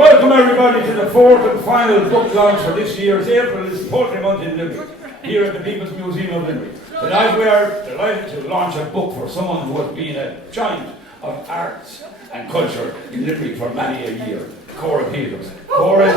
Welcome everybody to the fourth and final book launch for this year's April's Poetry Month in Limerick, here at the People's Museum of Limerick. Tonight we are delighted to launch a book for someone who has been a giant of arts and culture in Limerick for many a year, Cora Peters. Cora is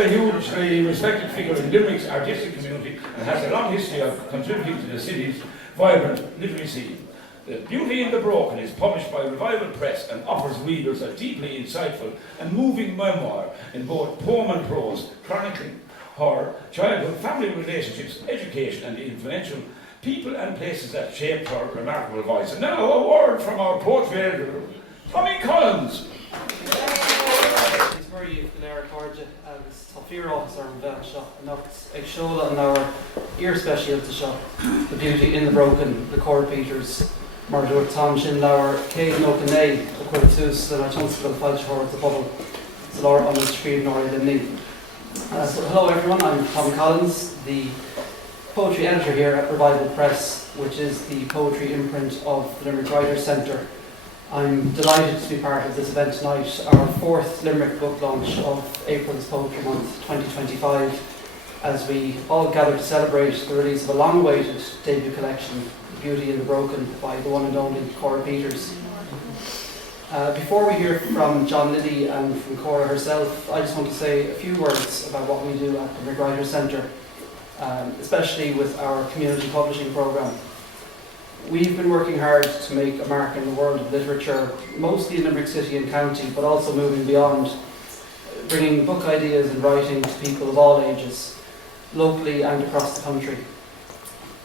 a hugely respected figure in Limerick's artistic community and has a long history of contributing to the city's vibrant literary scene. The Beauty in the Broken is published by Revival Press and offers readers a deeply insightful and moving memoir in both poem and prose, chronicling her childhood, family relationships, education and the influential people and places that shaped her remarkable voice. And now a word from our poetry editor, Tommy Collins. agus táfíorás ar an bheith seo nach ag seola an áir ear speisialta seo The Beauty in the Broken, the Cora Peters mar dúirt Tom sin leabhar céad nó gné a chuir tús le chance go fáilte thóir a bubble sa láir an scríb nóir limní. So hello everyone, I'm Tom Collins, the poetry editor here at Revival Press, which is the poetry imprint of the Limerick Writer Center. I'm delighted to be part of this event tonight, our fourth Limerick book launch of April's Poetry Month 2025, as we all gather to celebrate the release of a long-awaited debut collection, The Beauty in the Broken, by the one and only Cora Peters. Before we hear from John Liddy and from Cora herself, I just want to say a few words about what we do at the Limerick Writer Center, especially with our community publishing programme. We've been working hard to make a mark in the world of literature, mostly in Limerick City and County, but also moving beyond, bringing book ideas and writing to people of all ages, locally and across the country.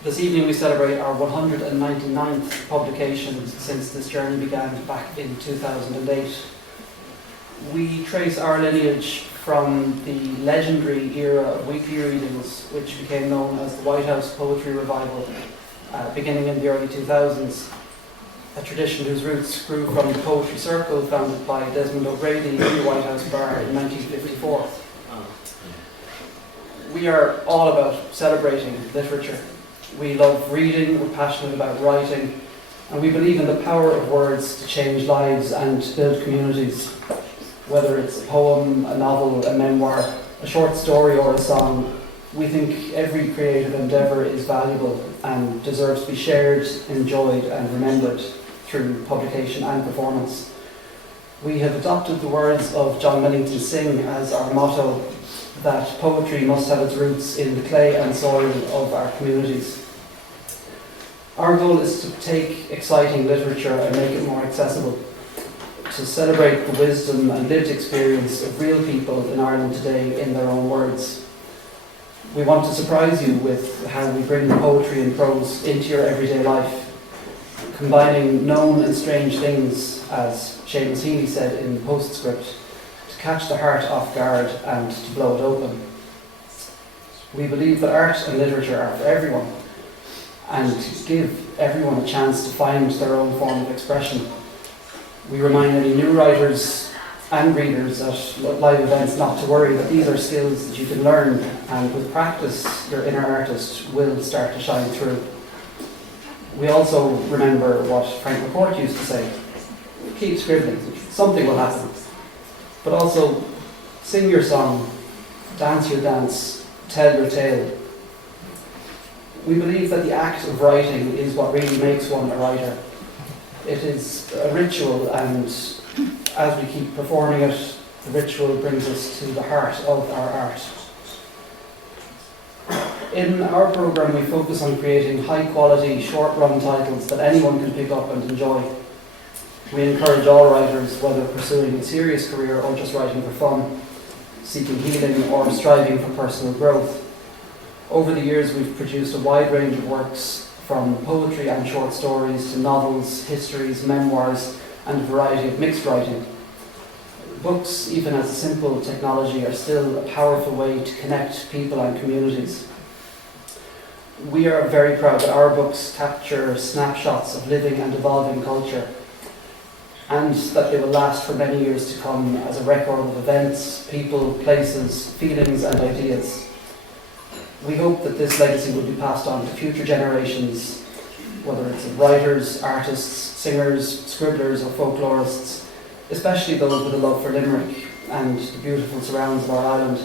This evening we celebrate our 199th publication since this journey began back in 2008. We trace our lineage from the legendary era of weekly readings, which became known as the White House Poetry Revival, beginning in the early 2000s, a tradition whose roots grew from the Poetry Circle founded by Desmond O'Grady in the White House Bar in 1954. We are all about celebrating literature. We love reading, we're passionate about writing, and we believe in the power of words to change lives and build communities. Whether it's a poem, a novel, a memoir, a short story or a song, we think every creative endeavour is valuable and deserves to be shared, enjoyed and remembered through publication and performance. We have adopted the words of John Millington Synge as our motto, that poetry must have its roots in the clay and soil of our communities. Our goal is to take exciting literature and make it more accessible, to celebrate the wisdom and lived experience of real people in Ireland today in their own words. We want to surprise you with how we bring poetry and prose into your everyday life, combining known and strange things, as Seamus Healy said in the postscript, to catch the heart off guard and to blow it open. We believe that art and literature are for everyone and give everyone a chance to find their own form of expression. We remind any new writers and readers at live events not to worry, that these are skills that you can learn, and with practice your inner artist will start to shine through. We also remember what Frank McCourt used to say: keep scribbling, something will happen. But also sing your song, dance your dance, tell your tale. We believe that the act of writing is what really makes one a writer. It is a ritual, and as we keep performing it, the ritual brings us to the heart of our art. In our programme we focus on creating high quality, short run titles that anyone can pick up and enjoy. We encourage all writers, whether pursuing a serious career or just writing for fun, seeking healing or striving for personal growth. Over the years we've produced a wide range of works, from poetry and short stories to novels, histories, memoirs and a variety of mixed writing. Books, even as a simple technology, are still a powerful way to connect people and communities. We are very proud that our books capture snapshots of living and evolving culture, and that they will last for many years to come as a record of events, people, places, feelings and ideas. We hope that this legacy will be passed on to future generations whether it's of writers, artists, singers, scribblers or folklorists, especially those with a love for Limerick and the beautiful surrounds of our island.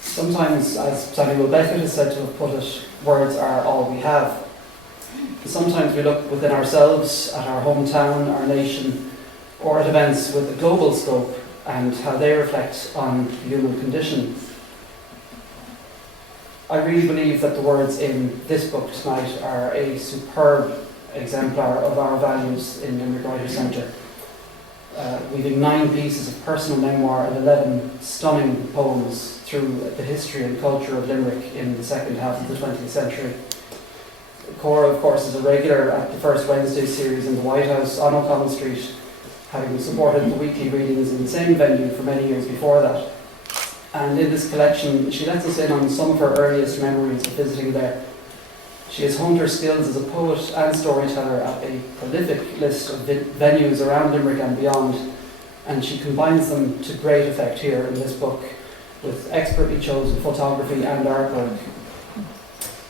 Sometimes, as Samuel Beckett is said to have put it, words are all we have. Sometimes we look within ourselves, at our hometown, our nation, or at events with a global scope and how they reflect on the human condition. I really believe that the words in this book tonight are a superb exemplar of our values in Limerick Writer Center. Weaving 9 pieces of personal memoir and 11 stunning poems through the history and culture of Limerick in the second half of the 20th century. Cora, of course, is a regular at the first Wednesday series in the White House on O'Connell Street, having supported the weekly readings in the same venue for many years before that. And in this collection, she lets us in on some of her earliest memories of visiting there. She has honed her skills as a poet and storyteller at a prolific list of venues around Limerick and beyond, and she combines them to great effect here in this book with expertly chosen photography and artwork.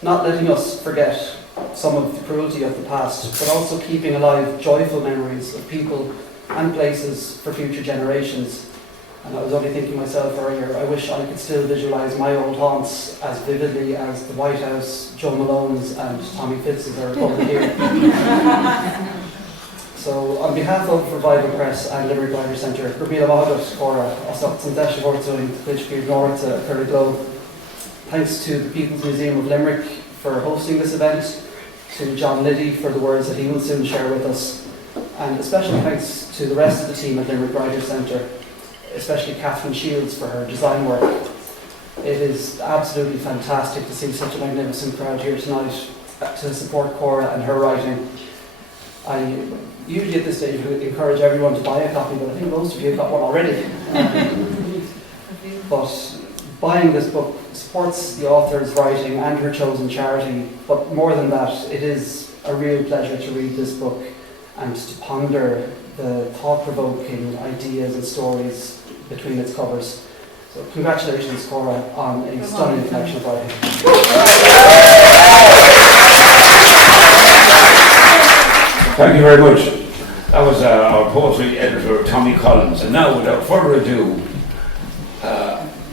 Not letting us forget some of the cruelty of the past, but also keeping alive joyful memories of people and places for future generations. And I was only thinking myself earlier, I wish I could still visualise my old haunts as vividly as the White House, Joe Malone's and Tommy Fitz's are over here. So on behalf of Revival Press and Limerick Writer Centre, Rabila Mahagat, Cora, Osok Sandesh Hortzoin, Litchfield North, Curry Globe. Thanks to the People's Museum of Limerick for hosting this event, to John Liddy for the words that he will soon share with us, and a special thanks to the rest of the team at Limerick Writer Centre, especially Catherine Shields for her design work. It is absolutely fantastic to see such a magnificent crowd here tonight to support Cora and her writing. I usually at this stage would encourage everyone to buy a copy, but I think most of you have got one already. But buying this book supports the author's writing and her chosen charity, but more than that, it is a real pleasure to read this book and to ponder the thought-provoking ideas and stories between its covers. So congratulations, Cora, on a stunning collection of writing. Thank you very much. That was our poetry editor, Tommy Collins. And now, without further ado,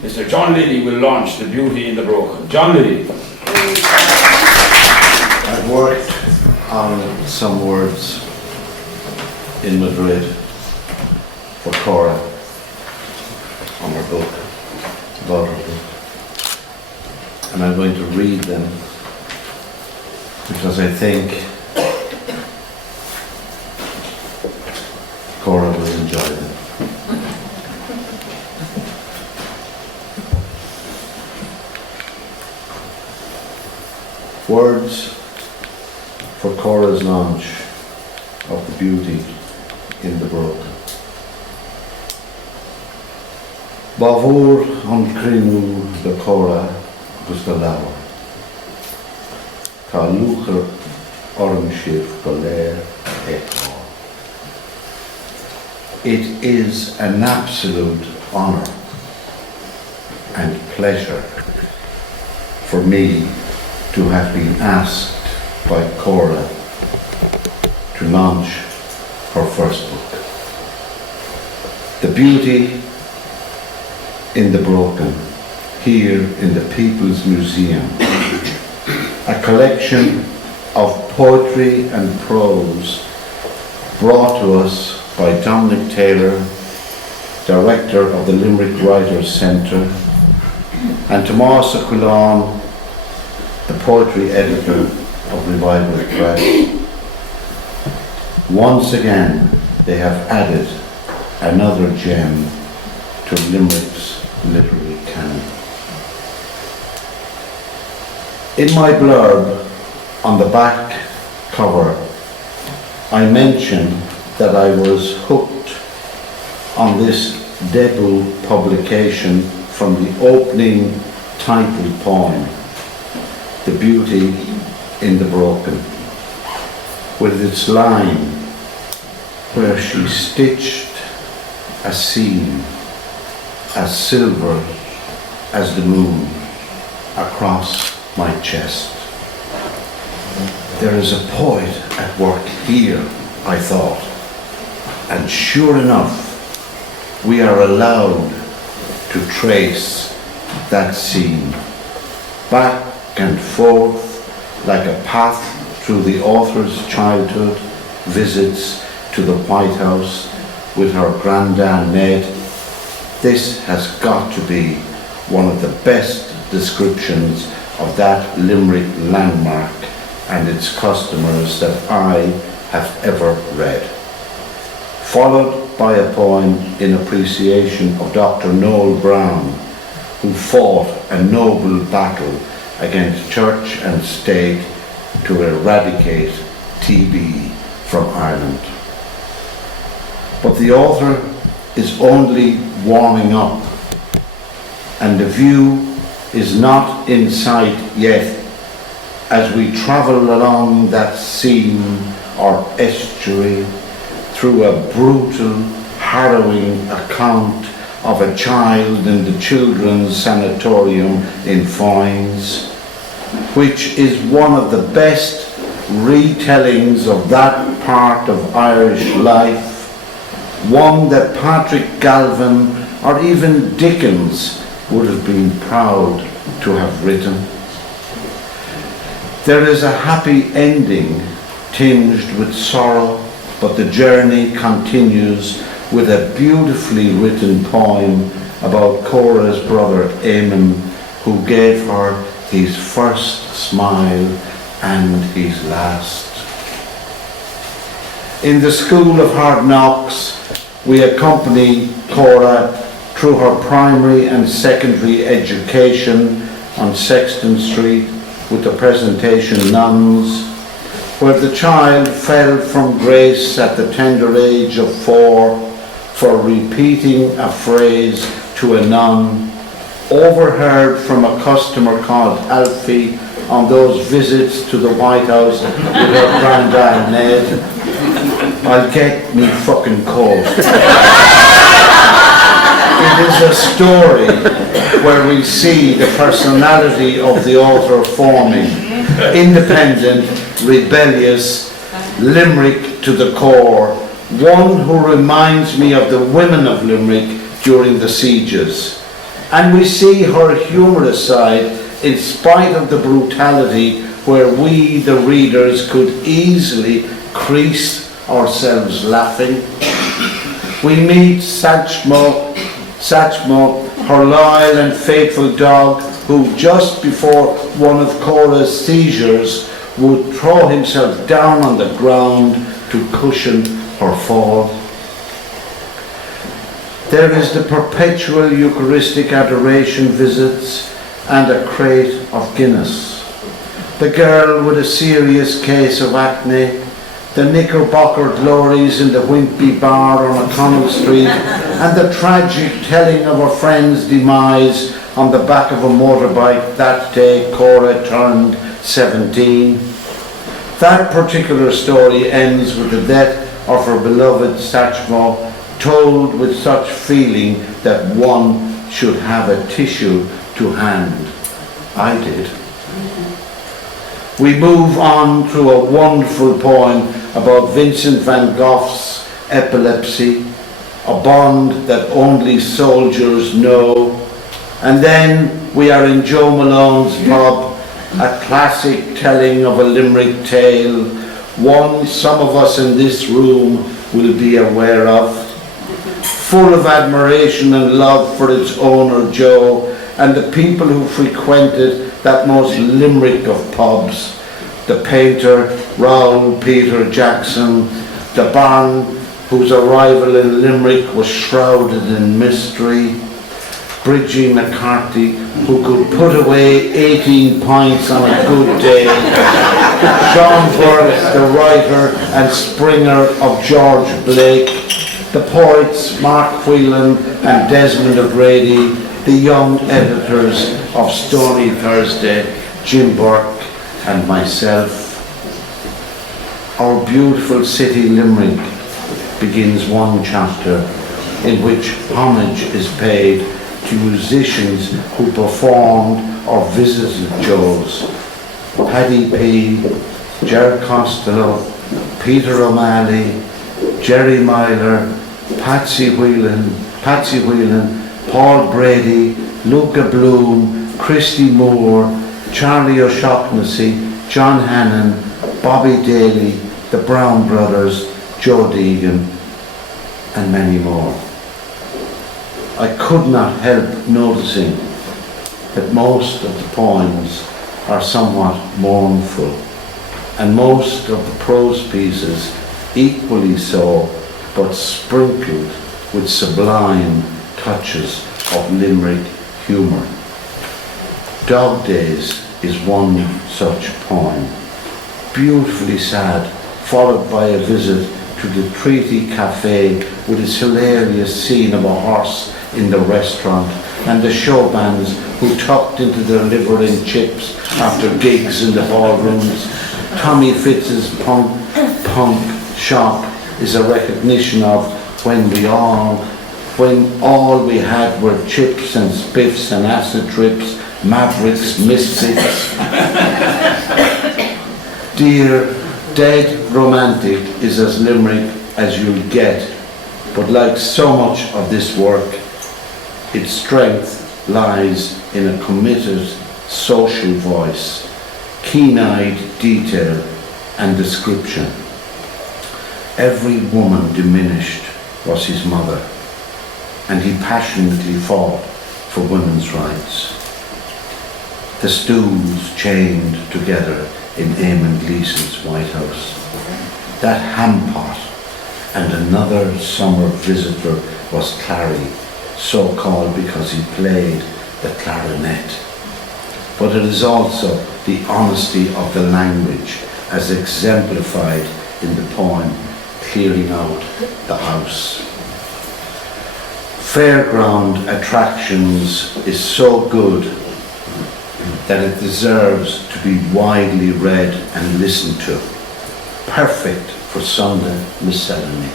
Mr. John Liddy will launch The Beauty in the Broken. John Liddy. I've worked on some words in Madrid for Cora on her book, about her book. And I'm going to read them because I think Cora will enjoy them. Words for Cora's launch of The Beauty in the Broken. Bavur an crinu de Cora gustalawa. Ka lucher ormshif goler eto. It is an absolute honour and pleasure for me to have been asked by Cora to launch her first book. The Beauty in the Broken, here in the People's Museum, a collection of poetry and prose brought to us by Dominic Taylor, Director of the Limerick Writer Center, and Tomás Aquilán, the Poetry Editor of Revival Press. Once again, they have added another gem to Limerick's literary canon. In my blurb on the back cover, I mentioned that I was hooked on this debut publication from the opening title poem, The Beauty in the Broken, with its line where she stitched a seam as silver as the moon across my chest. There is a poet at work here, I thought. And sure enough, we are allowed to trace that scene back and forth like a path through the author's childhood, visits to the White House with her grandad Ned. This has got to be one of the best descriptions of that Limerick landmark and its customers that I have ever read. Followed by a poem in appreciation of Dr. Noel Brown, who fought a noble battle against church and state to eradicate TB from Ireland. But the author is only warming up, and the view is not in sight yet as we travel along that seam or estuary through a brutal, harrowing account of a child in the children's sanatorium in Foynes, which is one of the best retellings of that part of Irish life, one that Patrick Galvin or even Dickens would have been proud to have written. There is a happy ending tinged with sorrow, but the journey continues with a beautifully written poem about Cora's brother Eamon, who gave her his first smile and his last. In the School of Hard Knocks, we accompany Cora through her primary and secondary education on Sexton Street with the presentation Nuns, where the child fell from grace at the tender age of 4 for repeating a phrase to a nun, overheard from a customer called Alfie on those visits to the White House with her granddad Ned. I'll get me fucking coat. It is a story where we see the personality of the author forming, independent, rebellious, Limerick to the core, one who reminds me of the women of Limerick during the sieges. And we see her humorous side in spite of the brutality, where we, the readers, could easily crease ourselves laughing. We meet Satchmo, her loyal and faithful dog, who just before one of Cora's seizures would throw himself down on the ground to cushion her fall. There is the perpetual Eucharistic adoration visits and a crate of Guinness. The girl with a serious case of acne, the knickerbocker glories in the Wimpy bar on O'Connell Street, and the tragic telling of her friend's demise on the back of a motorbike that day Cora turned 17. That particular story ends with the death of her beloved Satchmo, told with such feeling that one should have a tissue to hand. I did. We move on through a wonderful poem about Vincent van Gogh's epilepsy, a bond that only soldiers know. And then we are in Joe Malone's pub, a classic telling of a Limerick tale, one some of us in this room will be aware of, full of admiration and love for its owner Joe and the people who frequented that most Limerick of pubs, the painter Raoul Peter Jackson, the barn whose arrival in Limerick was shrouded in mystery, Bridgie McCarthy, who could put away 18 pints on a good day, Sean Burke, the writer and springer of George Blake, the poets Mark Whelan and Desmond O'Grady, the young editors of Stony Thursday, Jim Burke and myself. Our beautiful city Limerick begins one chapter in which homage is paid to musicians who performed or visited Joe's. Paddy P, Gerard Costello, Peter O'Malley, Jerry Myler, Patsy Whelan, Paul Brady, Luca Bloom, Christy Moore, Charlie O'Shaughnessy, John Hannon, Bobby Daly, the Brown Brothers, Joe Deegan, and many more. I could not help noticing that most of the poems are somewhat mournful, and most of the prose pieces equally so, but sprinkled with sublime touches of Limerick humour. Dog Days is one such poem, beautifully sad, followed by a visit to the Treaty Cafe with its hilarious scene of a horse in the restaurant and the show bands who tucked into their liver and chips after gigs in the ballrooms. Tommy Fitz's punk shop is a recognition of when all we had were chips and spiffs and acid trips, mavericks, misfits. Dear Dead Romantic is as Limerick as you'll get, but like so much of this work, its strength lies in a committed social voice, keen-eyed detail and description. Every woman diminished was his mother, and he passionately fought for women's rights. The stools chained together in Eamon Gleeson's White House. That ham pot and another summer visitor was Clary, so called because he played the clarinet. But it is also the honesty of the language as exemplified in the poem Clearing Out the House. Fairground Attractions is so good that it deserves to be widely read and listened to. Perfect for Sunday miscellany.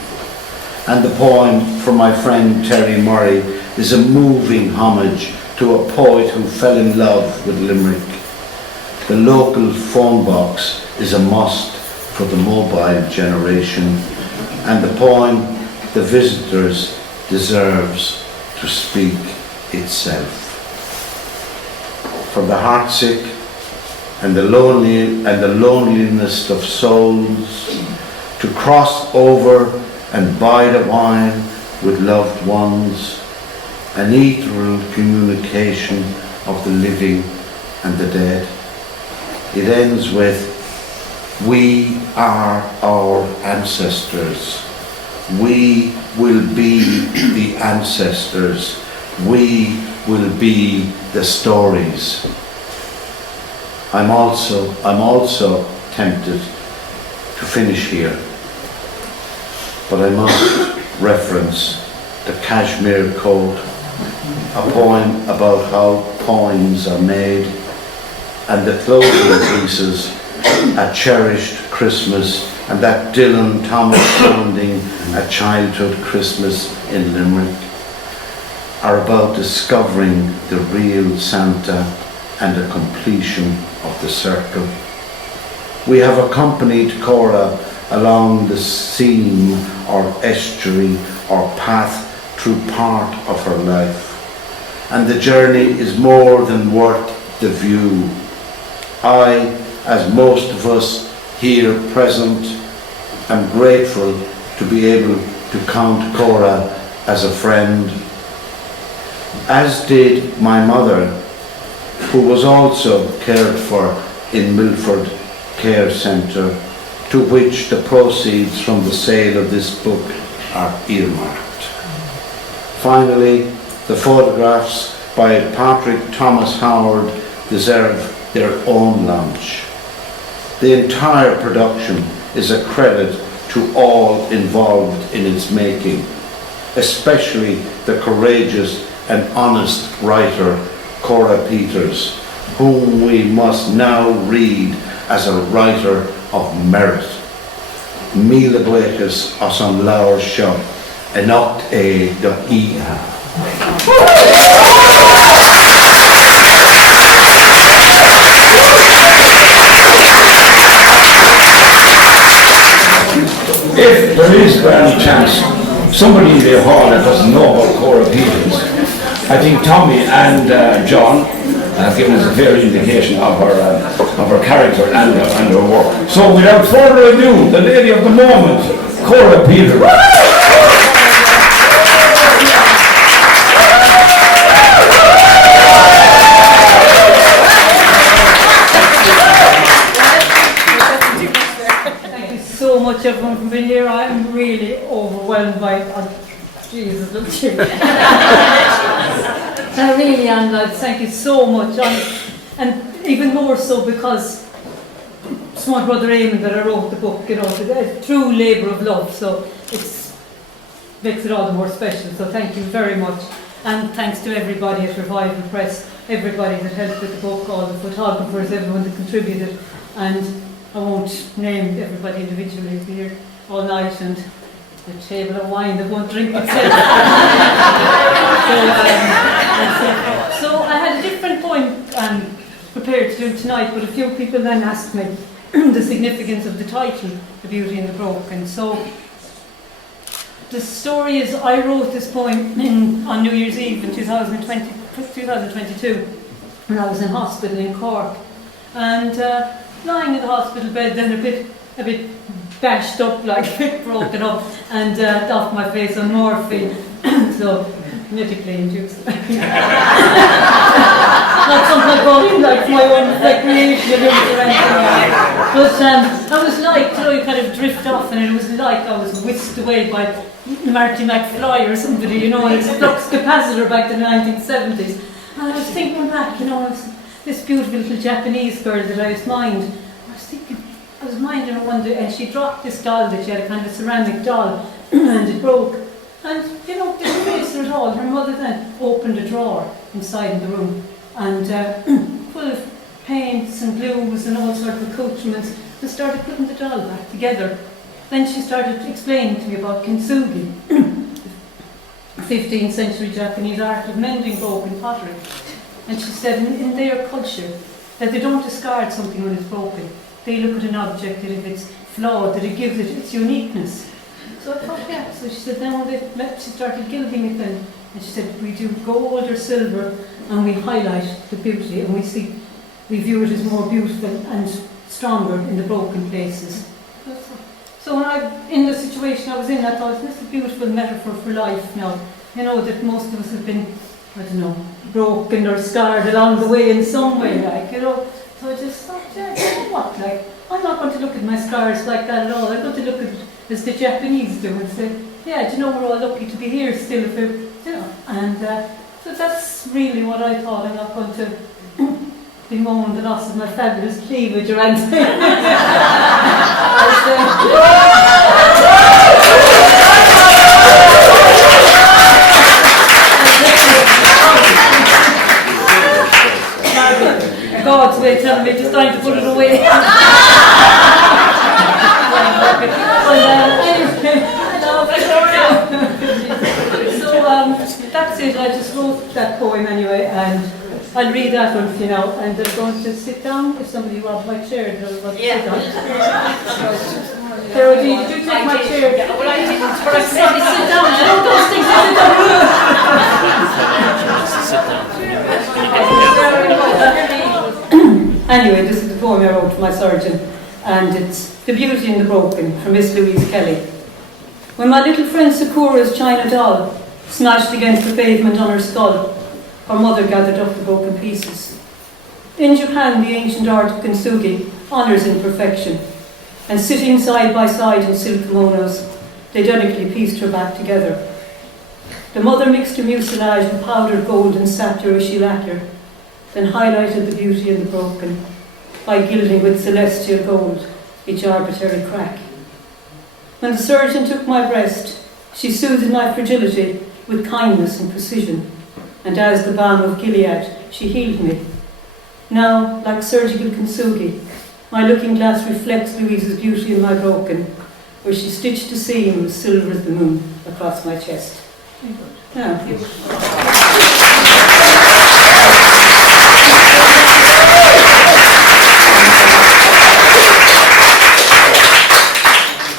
And the poem from my friend Terry Murray is a moving homage to a poet who fell in love with Limerick. The local phone box is a must for the mobile generation, and the poem The Visitors deserves to speak itself. For the heartsick and the loneliness of souls, to cross over and buy the wine with loved ones, an ethereal communication of the living and the dead. It ends with, we are our ancestors. We will be the ancestors. We will be the stories. I'm also tempted to finish here, but I must reference the Cashmere Coat, a poem about how poems are made, and the closing pieces, A Cherished Christmas, and that Dylan Thomas sounding A Childhood Christmas in Limerick, are about discovering the real Santa and the completion of the circle. We have accompanied Cora along the seam or estuary or path through part of her life, and the journey is more than worth the view. I, as most of us here present, am grateful to be able to count Cora as a friend, as did my mother, who was also cared for in Milford Care Centre, to which the proceeds from the sale of this book are earmarked. Finally, the photographs by Patrick Thomas Howard deserve their own launch. The entire production is a credit to all involved in its making, especially the courageous and honest writer Cora Peters, whom we must now read as a writer of merit. Míle buíochas as an leabhar seo, anocht do íthe. If there is by any chance somebody in the hall that doesn't know about Cora Peters, I think Tommy and John have given us a fair indication of her character and her work. So without further ado, the lady of the moment, Cora Peters. Thank you so much, everyone, for being here. I'm really overwhelmed by Jesus, don't you? I really am, lads. Thank you so much. And even more so because it's my brother Eamon that I wrote the book, a true labour of love. So it makes it all the more special. So thank you very much. And thanks to everybody at Revival Press, everybody that helped with the book, all the photographers, everyone that contributed. And I won't name everybody individually here all night, and the table of wine that won't drink itself. So I had a different poem prepared to do tonight, but a few people then asked me the significance of the title, The Beauty and the Broken. So the story is, I wrote this poem on New Year's Eve in 2022 when I was in hospital in Cork, and lying in the hospital bed, then a bit bashed up, like a bit broken up, and off my face on morphine, so medically induced. Not something I brought in like my own recreation or anything. But I was like, you kind of drift off, and it was like I was whisked away by Marty McFly or somebody, and it's a flux capacitor back in the 1970s. And I was thinking back, I was this beautiful little Japanese girl that I was minding her one day, and she dropped this doll that she had, a kind of ceramic doll, and it broke. And, didn't face her at all. Her mother then opened a drawer inside the room, and full of paints and glues and all sorts of accoutrements, and started putting the doll back together. Then she started explaining to me about kintsugi, 15th century Japanese art of mending broken pottery. And she said in their culture that they don't discard something when it's broken. They look at an object, and if it's flawed, that it gives it its uniqueness. So I thought, yeah. So she said, then she started gilding it then. And she said, we do gold or silver, and we highlight the beauty, and we view it as more beautiful and stronger in the broken places. So when in the situation I was in, I thought, this is a beautiful metaphor for life now. That most of us have been, broken or scarred along the way in some way, So I just thought, I'm not going to look at my scars like that at all. I'm going to look at it as the Japanese do and say, we're all lucky to be here still, And so that's really what I thought. I'm not going to bemoan the loss of my fabulous cleavage or anything. God's way telling me just trying to put it away. So that's it. I just wrote that poem anyway, and I'll read that one, and I'm going to sit down. If somebody wants my chair, they'll want to sit down. Sarah, did you take my chair? Well, I didn't, but I said sit down. Those things sit down. Anyway, this is the poem I wrote to my surgeon, and it's The Beauty and the Broken from Miss Louise Kelly. When my little friend Sakura's china doll smashed against the pavement on her skull, her mother gathered up the broken pieces. In Japan, the ancient art of kintsugi honours imperfection, and sitting side by side in silk kimonos, they delicately pieced her back together. The mother mixed her mucilage with powdered gold and saturashi lacquer, then highlighted the beauty and the broken by gilding with celestial gold each arbitrary crack. When the surgeon took my breast, she soothed my fragility with kindness and precision, and as the balm of Gilead, she healed me. Now, like surgical kintsugi, my looking glass reflects Louise's beauty in my broken, where she stitched a seam as silver as the moon across my chest. Yeah.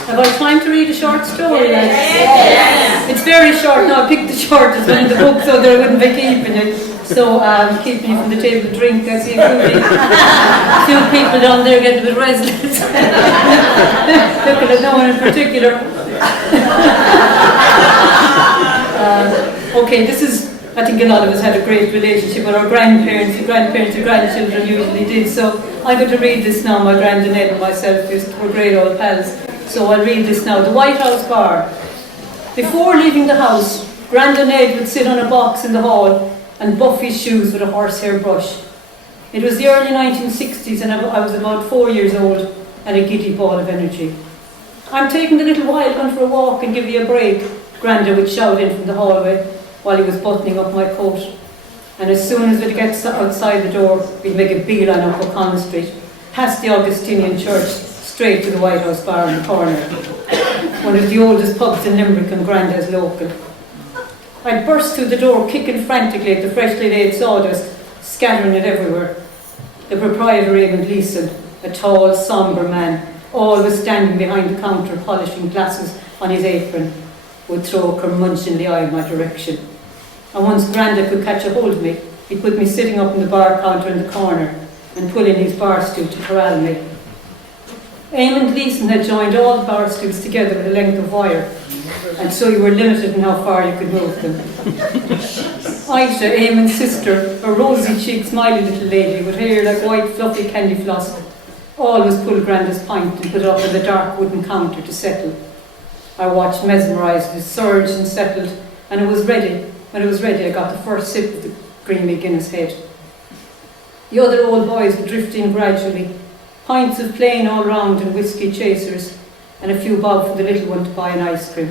Have I time to read a short story, lads? It's very short. No, I picked the shortest one in the book so that I wouldn't be keeping it. So keeping you from the table to drink, I see a few people down there get a bit restless. Looking at no one in particular. Okay, this is, I think a lot of us had a great relationship with our grandparents and grandchildren usually did. So I'm going to read this now. My granddad and myself were great old pals. So I'll read this now. The White House Bar. Before leaving the house, Grandad Ned would sit on a box in the hall and buff his shoes with a horsehair brush. It was the early 1960s and I was about 4 years old and a giddy ball of energy. I'm taking the little wild one for a walk and give you a break, Grandad would shout in from the hallway while he was buttoning up my coat. And as soon as we'd get outside the door, we'd make a beeline up O'Connell Street, past the Augustinian Church, straight to the White House Bar in the corner, one of the oldest pubs in Limerick and Grandad's local. I'd burst through the door, kicking frantically at the freshly laid sawdust, scattering it everywhere. The proprietor, Raymond Leeson, a tall, sombre man, always standing behind the counter polishing glasses on his apron, would throw a curmudgeonly eye in my direction. And once Grandad could catch a hold of me, he'd put me sitting up in the bar counter in the corner and pull in his bar stool to corral me. Eamon Gleeson had joined all the bar stools together with a length of wire, and so you were limited in how far you could move them. Aisha, Eamon's sister, a rosy-cheeked, smiley little lady with hair like white, fluffy candy floss, always pulled Grandad's pint and put it up on the dark wooden counter to settle. I watched mesmerised as it surged and settled, and it was ready. When it was ready, I got the first sip of the creamy Guinness Head. The other old boys would drift in gradually, pints of plain all round and whisky chasers, and a few bob for the little one to buy an ice cream.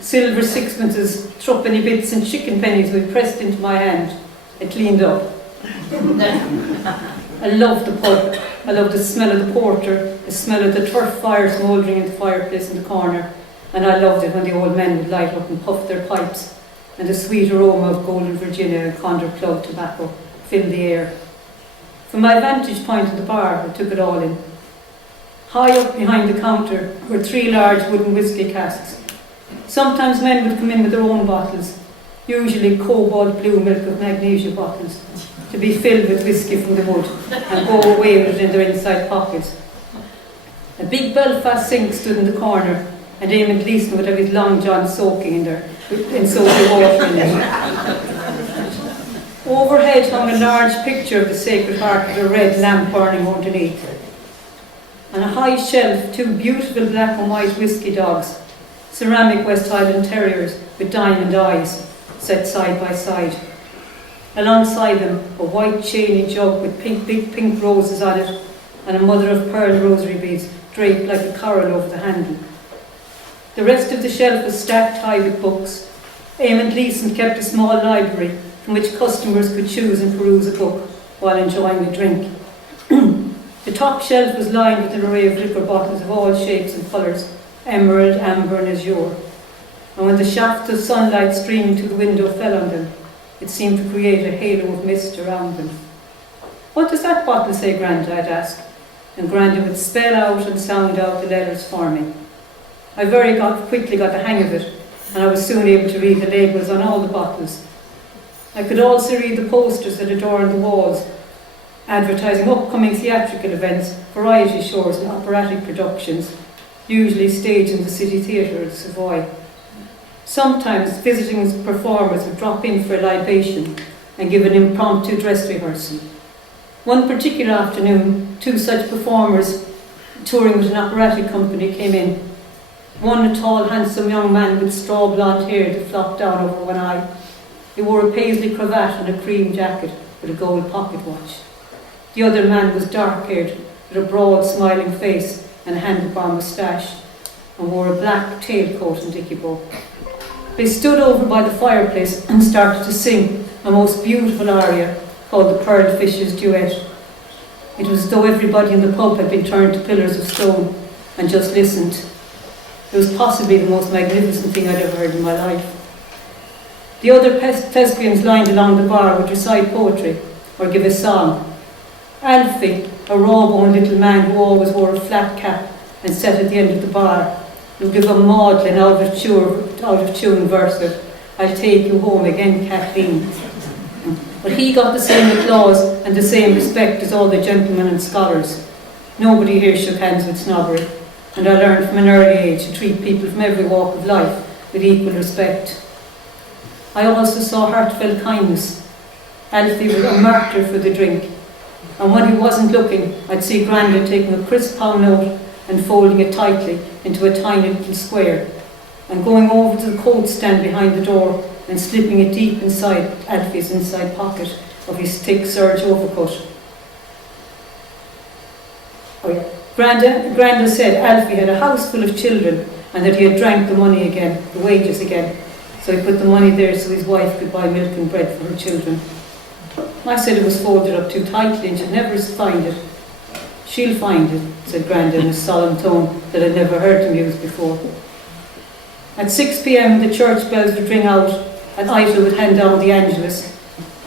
Silver sixpences, threepenny bits and chicken pennies would be pressed into my hand and cleaned up. I loved the pub. I loved the smell of the porter, the smell of the turf fire smouldering in the fireplace in the corner, and I loved it when the old men would light up and puff their pipes, and the sweet aroma of Golden Virginia and Condor Plug tobacco filled the air. From my vantage point at the bar, I took it all in. High up behind the counter were 3 large wooden whisky casks. Sometimes men would come in with their own bottles, usually cobalt blue milk of magnesia bottles, to be filled with whisky from the wood and go away with it in their inside pockets. A big Belfast sink stood in the corner, and Eamon Gleeson would have his long john soaking in there, in soapy water in it. Overhead hung a large picture of the Sacred Heart with a red lamp burning underneath. On a high shelf, 2 beautiful black and white whisky dogs, ceramic West Highland terriers with diamond eyes, set side by side. Alongside them, a white chainy jug with big pink roses on it, and a mother of pearl rosary beads draped like a coral over the handle. The rest of the shelf was stacked high with books. Eamon Gleeson kept a small library from which customers could choose and peruse a book while enjoying a drink. The top shelf was lined with an array of liquor bottles of all shapes and colours, emerald, amber and azure. And when the shafts of sunlight streaming through the window fell on them, it seemed to create a halo of mist around them. "What does that bottle say, Grandad?" I'd ask, and Grandad would spell out and sound out the letters for me. I quickly got the hang of it, and I was soon able to read the labels on all the bottles. I could also read the posters that adorned the walls, advertising upcoming theatrical events, variety shows and operatic productions, usually staged in the City Theatre at Savoy. Sometimes visiting performers would drop in for a libation and give an impromptu dress rehearsal. One particular afternoon, 2 such performers touring with an operatic company came in. One, a tall, handsome young man with straw blonde hair that flopped down over one eye. He wore a paisley cravat and a cream jacket with a gold pocket watch. The other man was dark-haired, with a broad, smiling face and a handlebar moustache, and wore a black tailcoat and dicky bow. They stood over by the fireplace and started to sing a most beautiful aria called the Pearl Fishers' Duet. It was as though everybody in the pub had been turned to pillars of stone and just listened. It was possibly the most magnificent thing I'd ever heard in my life. The other thespians lined along the bar would recite poetry or give a song. Alfie, a raw-boned little man who always wore a flat cap and sat at the end of the bar, You give a maudlin out of tune verse of I'll take you home again, Kathleen. But he got the same applause and the same respect as all the gentlemen and scholars. Nobody here shook hands with snobbery, and I learned from an early age to treat people from every walk of life with equal respect. I also saw heartfelt kindness. Alfie was a martyr for the drink, and when he wasn't looking, I'd see Grandad taking a crisp pound note and folding it tightly into a tiny little square, and going over to the coat stand behind the door and slipping it deep inside Alfie's inside pocket of his thick serge overcoat. Oh yeah. Grandad said Alfie had a house full of children and that he had drank the money again, the wages again. So he put the money there so his wife could buy milk and bread for her children. I said it was folded up too tightly and she'd never find it. She'll find it, said Grandad in a solemn tone that I'd never heard him use before. At 6 p.m. the church bells would ring out and Ita would hand down the Angelus,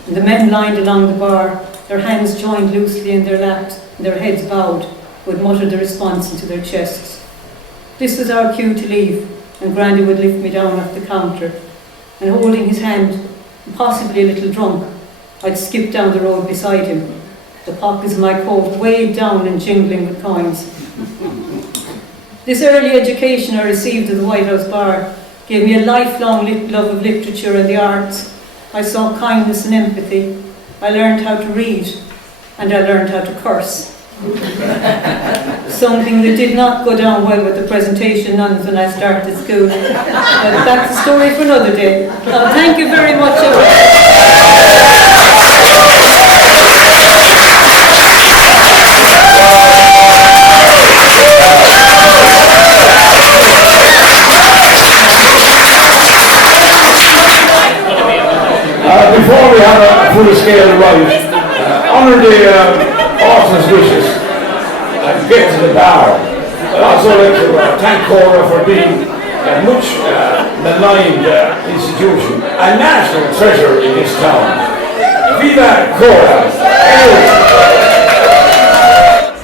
and the men lined along the bar, their hands joined loosely in their laps and their heads bowed, would mutter the response into their chests. This was our cue to leave, and Grandad would lift me down off the counter, and holding his hand, possibly a little drunk, I'd skip down the road beside him, the pockets of my coat weighed down and jingling with coins. This early education I received at the White House Bar gave me a lifelong love of literature and the arts. I saw kindness and empathy. I learned how to read, and I learned how to curse. Something that did not go down well with the presentation nuns when I started school. But that's a story for another day. Thank you very much, everyone. Before we have a full-scale ride, honour the author's wishes and get to the bar. I'd also like to thank Cora for being a much maligned institution, a national treasure in this town. Viva Cora!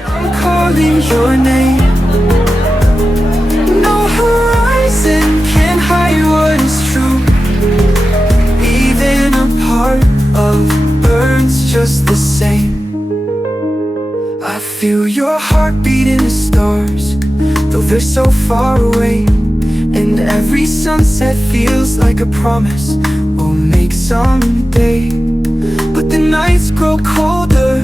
I'm calling your name. No horizon can hide what is true. Even a part of burns just the same. I feel your heartbeat in the stars, though they're so far away. And every sunset feels like a promise we'll make someday. But the nights grow colder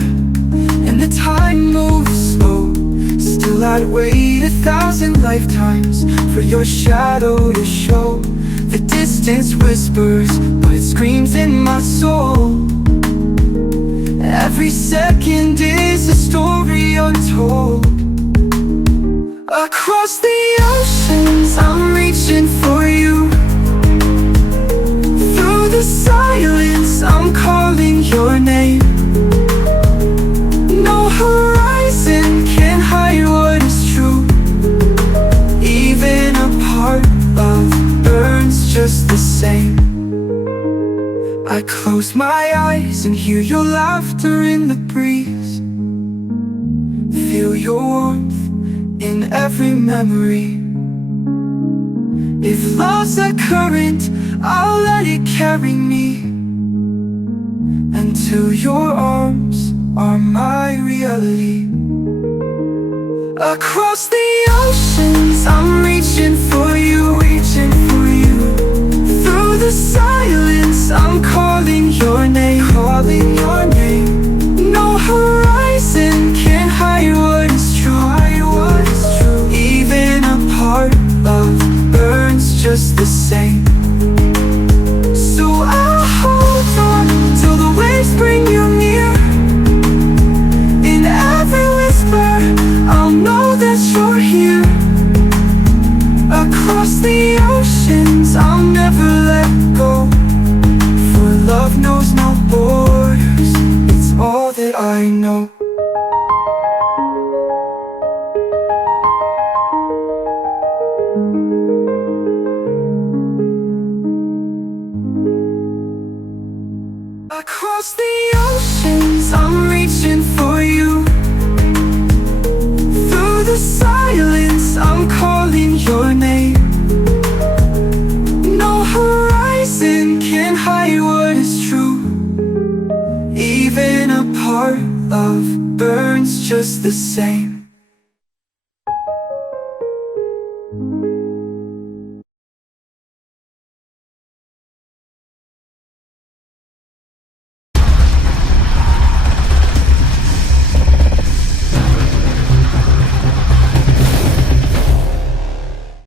and the time moves slow. Still I'd wait 1,000 lifetimes for your shadow to show. The distance whispers, but it screams in my soul. Every second is a story untold. Across the oceans, I'm reaching for you. Through the silence, I'm calling your name. No horizon can hide what is true. Even a part of burns just the same. I close my eyes and hear your laughter in the breeze. Feel your warmth in every memory. If love's a current, I'll let it carry me until your arms are my reality. Across the oceans, I'm reaching for you, reaching for you. Through the silence, I'm calling your name, calling your name. No horizon can hide what is true, hide what is true. Even a part of burns just the same. So I'll hold on till the waves bring you near. In every whisper, I'll know that you're here. Across the oceans, I'll never let go. For love knows no borders. just the same.